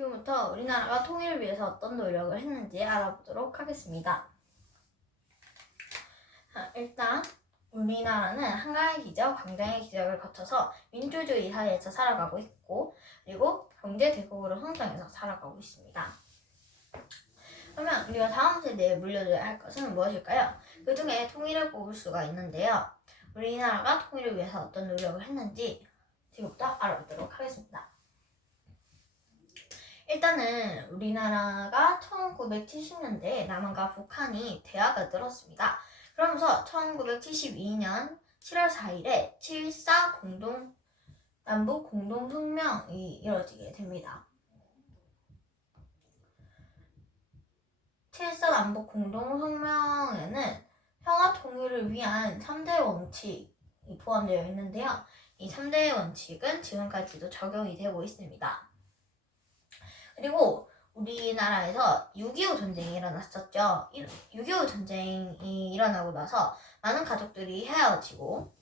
지금부터 우리나라가 통일을 위해서 어떤 노력을 했는지 알아보도록 하겠습니다. 자, 일단 우리나라는 한가의 기적, 광장의 기적을 거쳐서 민주주의 사회에서 살아가고 있고 그리고 경제 대국으로 성장해서 살아가고 있습니다. 그러면 우리가 다음 세대에 물려줘야 할 것은 무엇일까요? 그 중에 통일을 뽑을 수가 있는데요. 우리나라가 통일을 위해서 어떤 노력을 했는지 지금부터 알아보도록 하겠습니다. 일단은 우리나라가 1970년대에 남한과 북한이 대화가 늘었습니다. 그러면서 1972년 7월 4일에 7.4 공동 남북 공동 성명이 이루어지게 됩니다. 7.4 남북 공동 성명에는 평화 통일을 위한 3대 원칙이 포함되어 있는데요. 이 3대 원칙은 지금까지도 적용이 되고 있습니다. 그리고 우리나라에서 6.25 전쟁이 일어났었죠. 6.25 전쟁이 일어나고 나서 많은 가족들이 헤어지고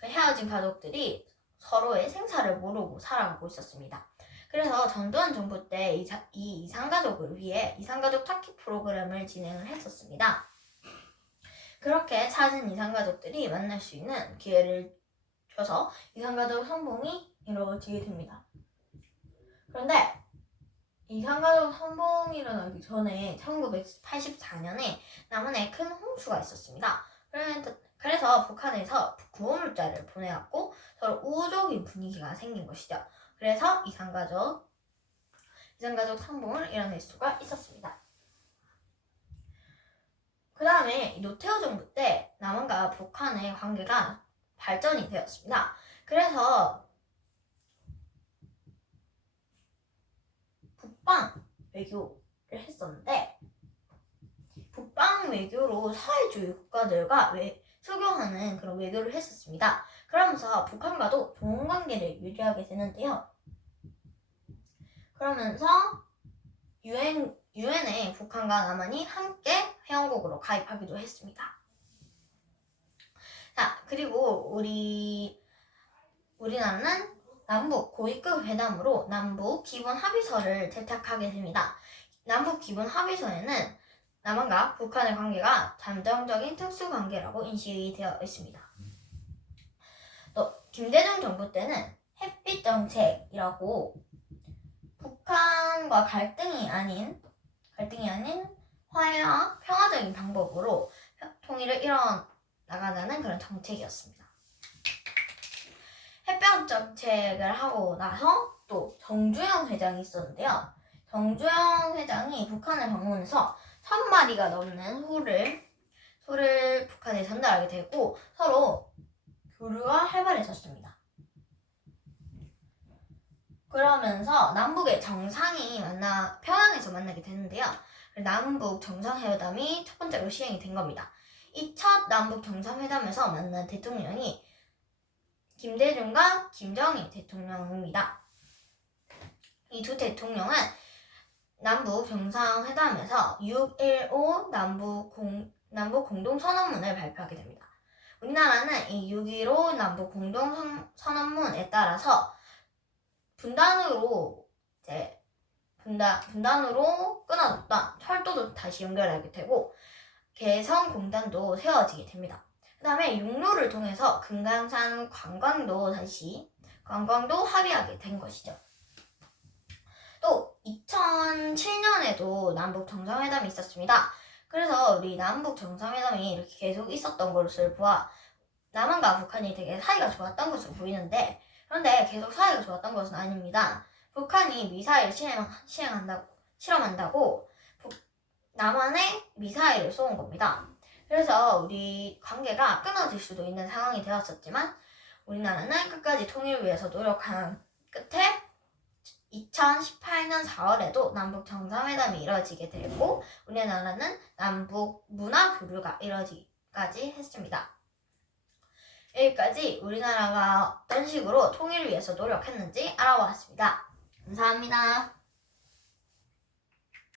그 헤어진 가족들이 서로의 생사를 모르고 살아가고 있었습니다. 그래서 전두환 정부 때 이 이상가족을 위해 이상가족 타키 프로그램을 진행을 했었습니다. 그렇게 찾은 이상가족들이 만날 수 있는 기회를 줘서 이상가족 성봉이 이루어지게 됩니다. 그런데 이상가족 선봉이 일어나기 전에 1984년에 남한에 큰 홍수가 있었습니다. 그래서 북한에서 구호물자를 보내왔고 서로 우호적인 분위기가 생긴 것이죠. 그래서 이상가족 이상가족 상봉을 일어낼 수가 있었습니다. 그 다음에 노태우 정부 때 남한과 북한의 관계가 발전이 되었습니다. 그래서 북방 외교를 했었는데 북방 외교로 사회주의 국가들과 외, 수교하는 그런 외교를 했었습니다. 그러면서 북한과도 좋은 관계를 유지하게 되는데요. 그러면서 유엔 유엔에 북한과 남한이 함께 회원국으로 가입하기도 했습니다. 자 그리고 우리 우리나라는 남북 고위급 회담으로 남북 기본 합의서를 채택하게 됩니다. 남북 기본 합의서에는 남한과 북한의 관계가 잠정적인 특수 관계라고 인식이 되어 있습니다. 또 김대중 정부 때는 햇빛 정책이라고 북한과 갈등이 아닌 갈등이 아닌 화해와 평화적인 방법으로 통일을 이뤄 나가자는 그런 정책이었습니다. 햇볕 정책을 하고 나서 또 정주영 회장이 있었는데요. 정주영 회장이 북한을 방문해서 천 마리가 넘는 소를 소를 북한에 전달하게 되고 서로 교류가 활발해졌습니다. 그러면서 남북의 정상이 만나 평양에서 만나게 되는데요. 남북 정상회담이 첫 번째로 시행이 된 겁니다. 이 첫 남북 정상회담에서 만난 대통령이 김대중과 김정일 대통령입니다. 이 두 대통령은 남북 정상회담에서 6.15 남북, 공, 남북 공동선언문을 발표하게 됩니다. 우리나라는 이 6.15 남북 공동선언문에 따라서 분단으로 이제 분단, 분단으로 끊어졌던 철도도 다시 연결하게 되고 개성공단도 세워지게 됩니다. 그 다음에 육로를 통해서 금강산 관광도 다시 관광도 합의하게 된 것이죠. 또 2007년에도 남북 정상회담이 있었습니다. 그래서 우리 남북 정상회담이 이렇게 계속 있었던 것을 보아 남한과 북한이 되게 사이가 좋았던 것으로 보이는데 그런데 계속 사이가 좋았던 것은 아닙니다. 북한이 미사일 시행, 시행한다고 실험한다고 북, 남한에 미사일을 쏘은 겁니다. 그래서 우리 관계가 끊어질 수도 있는 상황이 되었었지만 우리나라는 끝까지 통일을 위해서 노력한 끝에 2018년 4월에도 남북 정상회담이 이뤄지게 되고 우리나라는 남북 문화 교류가 이뤄지기까지 했습니다. 여기까지 우리나라가 어떤 식으로 통일을 위해서 노력했는지 알아보았습니다. 감사합니다.